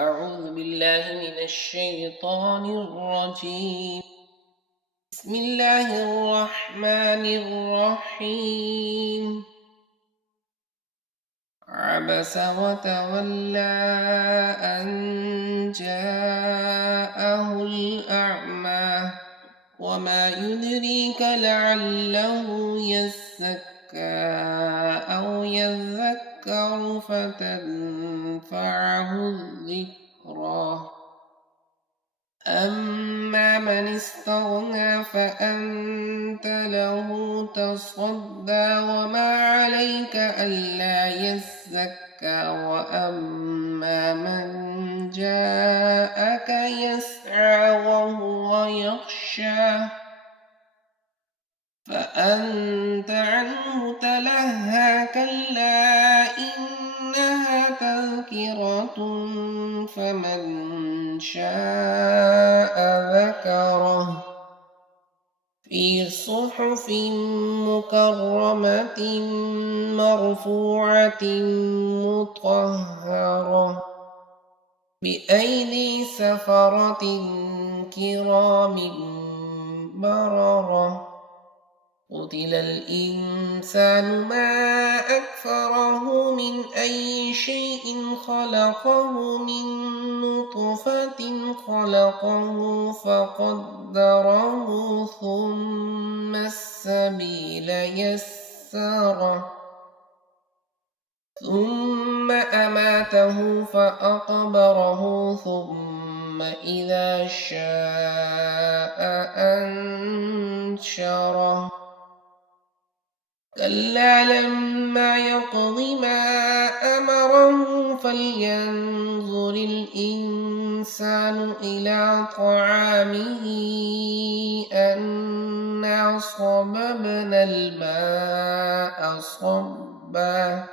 أعوذ بالله من الشيطان الرجيم. بسم الله الرحمن الرحيم. عبس وتولى أن جاءه الأعمى وما يدريك لعله يزكى أو يذكر فتنفعه الذكرى. أما من استغنى فأنت له تصدى وما عليك ألا يزكى وأما من جاءك يسعى وهو يخشى فأنت عنه تلهى كلا إنها تذكرة فمن شاء ذكره في صحف مكرمة مرفوعة مطهرة بأيدي سفرة كرام بررة. قتل الإنسان ما أكفره من أي شيء خلقه من نطفة خلقه فقدره ثم السبيل يسره ثم أماته فأقبره ثم إذا شاء أنشره كلا لما يقض ما أمره فلينظر الإنسان إلى طعامه أنا صببنا الماء صبا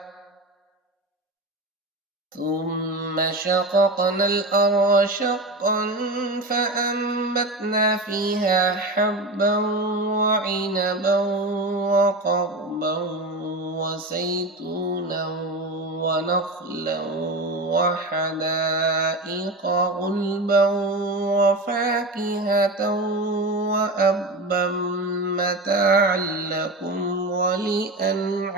ثم شققنا الأرض شقا فأنبتنا فيها حبا وعنبا وقضبا وزيتونا ونخلا وحدائق غلبا وفاكهة وأبا متاعا لكم ولأنعامكم.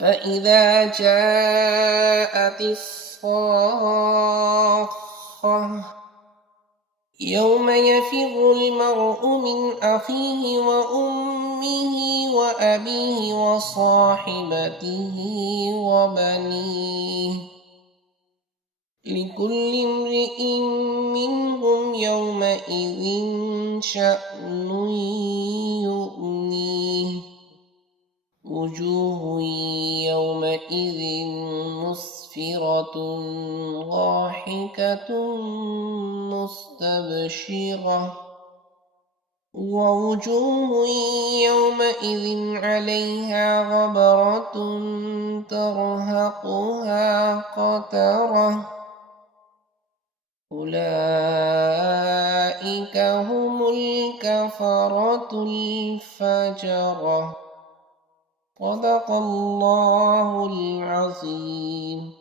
فإذا جاءت الصاخة يوم يفر المرء من أخيه وأمه وأبيه وصاحبته وبنيه لكل امرئ منهم يومئذ شأن يغنيه. وجوه يومئذ مسفرة ضاحكة مستبشرة ووجوه يومئذ عليها غبرة ترهقها قترة أولئك هم الكفرة الفجرة. صدق الله العظيم.